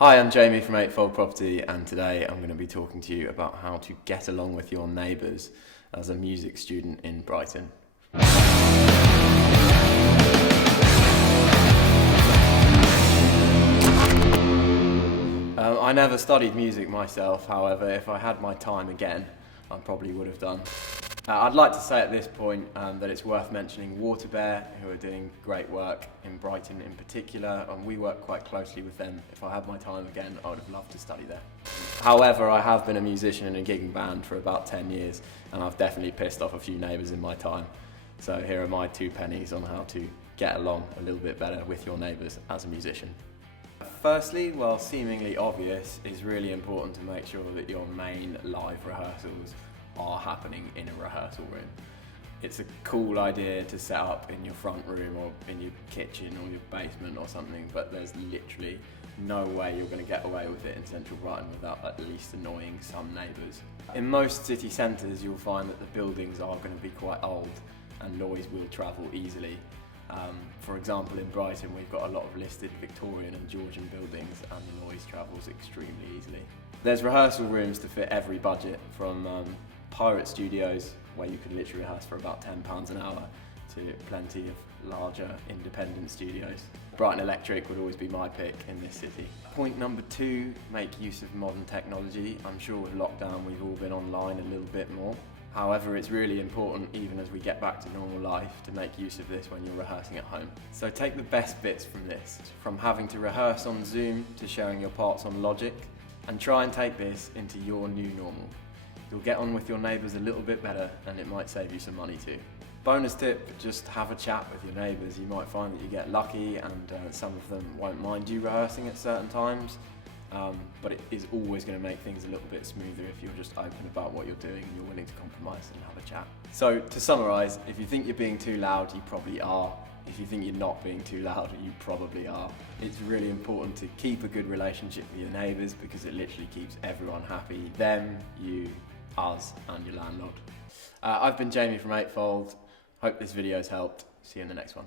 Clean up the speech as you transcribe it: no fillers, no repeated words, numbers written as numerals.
Hi, I'm Jaimie from Eightfold Property, and today I'm going to be talking to you about how to get along with your neighbours as a music student in Brighton. I never studied music myself, however, if I had my time again, I probably would have done. I'd like to say at this point that it's worth mentioning Waterbear, who are doing great work in Brighton in particular, and we work quite closely with them. If I had my time again, I would have loved to study there. However, I have been a musician in a gigging band for about 10 years, and I've definitely pissed off a few neighbours in my time. So here are my 2 pennies on how to get along a little bit better with your neighbours as a musician. Firstly, while seemingly obvious, it's really important to make sure that your main live rehearsals are happening in a rehearsal room. It's a cool idea to set up in your front room or in your kitchen or your basement or something, but there's literally no way you're going to get away with it in central Brighton without at least annoying some neighbours. In most city centres, you'll find that the buildings are going to be quite old and noise will travel easily. For example, in Brighton we've got a lot of listed Victorian and Georgian buildings and the noise travels extremely easily. There's rehearsal rooms to fit every budget, from pirate studios where you could literally rehearse for about £10 an hour to plenty of larger independent studios. Brighton Electric would always be my pick in this city. Point number 2, make use of modern technology. I'm sure with lockdown we've all been online a little bit more. However, it's really important, even as we get back to normal life, to make use of this when you're rehearsing at home. So take the best bits from this, from having to rehearse on Zoom to sharing your parts on Logic, and try and take this into your new normal. You'll get on with your neighbours a little bit better, and it might save you some money too. Bonus tip, just have a chat with your neighbours. You might find that you get lucky and some of them won't mind you rehearsing at certain times. But it is always going to make things a little bit smoother if you're just open about what you're doing and you're willing to compromise and have a chat. So to summarise, if you think you're being too loud, you probably are. If you think you're not being too loud, you probably are. It's really important to keep a good relationship with your neighbours because it literally keeps everyone happy. Them, you, us and your landlord. I've been Jaimie from Eightfold. Hope this video's helped. See you in the next one.